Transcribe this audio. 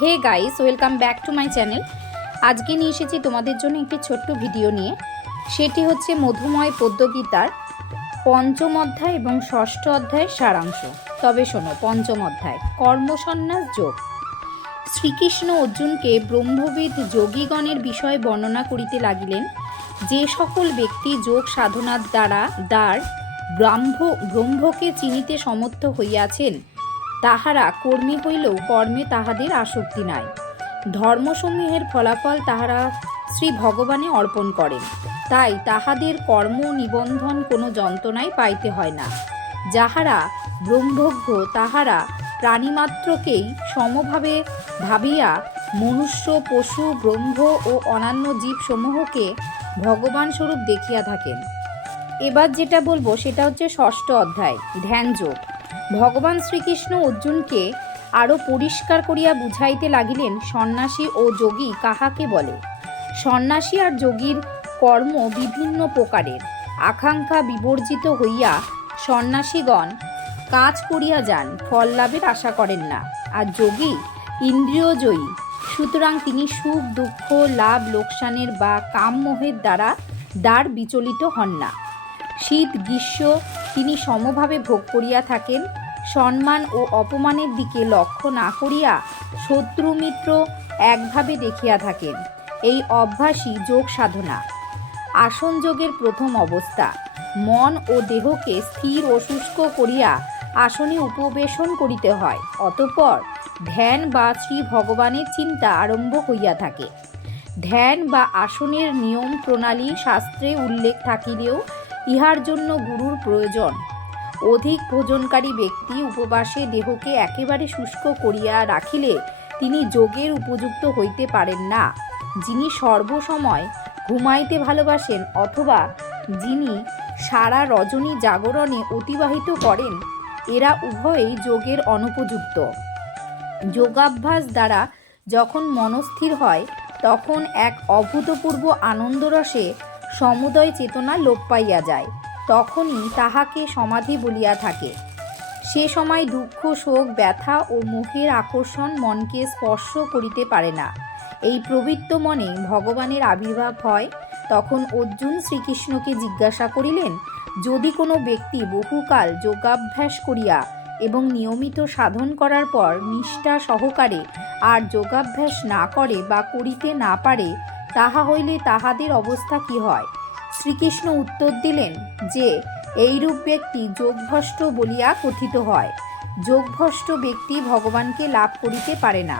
Hey guys, welcome back to my channel. আজকে নিয়ে এসেছি তোমাদের জন্য একটি ছোট্ট ভিডিও নিয়ে। সেটি হচ্ছে মধুময় পদ্মগীতার পঞ্চম অধ্যায় এবং ষষ্ঠ অধ্যায়ের সারাংশ। তবে শোনো, পঞ্চম অধ্যায় কর্মসন্ন্যাস যোগ। শ্রীকৃষ্ণ অর্জুনকে ব্রহ্মবিদ যোগীগণের বিষয়ে বর্ণনা করিতে লাগিলেন। যে সকল ব্যক্তি যোগ সাধনার দ্বারা ব্রহ্মকে চিনিতে সমর্থ হইয়াছেন, তাহারা কর্মী হইলেও কর্মে তাহাদের আসক্তি নাই। ধর্মসমূহের ফলাফল তাহারা শ্রী ভগবানে অর্পণ করেন, তাই তাহাদের কর্ম নিবন্ধন কোনো যন্ত্রণায় পাইতে হয় না। যাহারা ব্রহ্মজ্ঞ, তাহারা প্রাণীমাত্রকেই সমভাবে ভাবিয়া মনুষ্য, পশু, ব্রহ্ম ও অন্যান্য জীবসমূহকে ভগবান স্বরূপ দেখিয়া থাকেন। এবার যেটা বলবো সেটা হচ্ছে ষষ্ঠ অধ্যায় ধ্যানযোগ। ভগবান শ্রীকৃষ্ণ অর্জুনকে আরও পরিষ্কার করিয়া বুঝাইতে লাগিলেন সন্ন্যাসী ও যোগী কাহাকে বলে। সন্ন্যাসী আর যোগীর কর্ম বিভিন্ন প্রকারের। আকাঙ্ক্ষা বিবর্জিত হইয়া সন্ন্যাসীগণ কাজ করিয়া যান, ফল লাভের আশা করেন না। আর যোগী ইন্দ্রিয়জয়ী, সুতরাং তিনি সুখ দুঃখ, লাভ লোকসানের বা কামমোহের দ্বার বিচলিত হন না। শীত গ্রীষ্ম তিনি সমভাবে ভোগ করিয়া থাকেন। সম্মান ও অপমানের দিকে লক্ষ্য না করিয়া শত্রু মিত্র একভাবে দেখিয়া থাকেন। এই অভ্যাসই যোগ সাধনা। আসন যোগের প্রথম অবস্থা। মন ও দেহকে স্থির ও শুষ্ক করিয়া আসনে উপবেশন করিতে হয়। অতঃপর ধ্যান বা শ্রী ভগবানের চিন্তা আরম্ভ হইয়া থাকে। ধ্যান বা আসনের নিয়ম প্রণালী শাস্ত্রে উল্লেখ থাকিলেও ইহার জন্য গুরুর প্রয়োজন। অধিক ভোজনকারী ব্যক্তি উপবাসে দেহকে একেবারে শুষ্ক করিয়া রাখিলে তিনি যোগের উপযুক্ত হইতে পারেন না। যিনি সর্বসময় ঘুমাইতে ভালোবাসেন অথবা যিনি সারা রজনী জাগরণে অতিবাহিত করেন, এরা উভয়েই যোগের অনুপযুক্ত। যোগাভ্যাস দ্বারা যখন মনস্থির হয়, তখন এক অভূতপূর্ব আনন্দরসে সমুদয় চেতনা লোপ পাইয়া যায়। তখনই তাহাকে সমাধি বলিয়া থাকে। সে সময় দুঃখ, শোক, ব্যথা ও মোহের আকর্ষণ মনকে স্পর্শ করিতে পারে না। এই প্রবৃত্ত মনে ভগবানের আবির্ভাব হয়। তখন অর্জুন শ্রীকৃষ্ণকে জিজ্ঞাসা করিলেন, যদি কোনো ব্যক্তি বহুকাল যোগাভ্যাস করিয়া এবং নিয়মিত সাধন করার পর নিষ্ঠা সহকারে আর যোগাভ্যাস না করে বা করিতে না পারে, তাহা হইলে তাহাদের অবস্থা কি হয়? শ্রীকৃষ্ণ উত্তর দিলেন যে, এইরূপ ব্যক্তি যোগভ্রষ্ট বলিয়া কথিত হয়। যোগভ্রষ্ট ব্যক্তি ভগবানকে লাভ করিতে পারে না।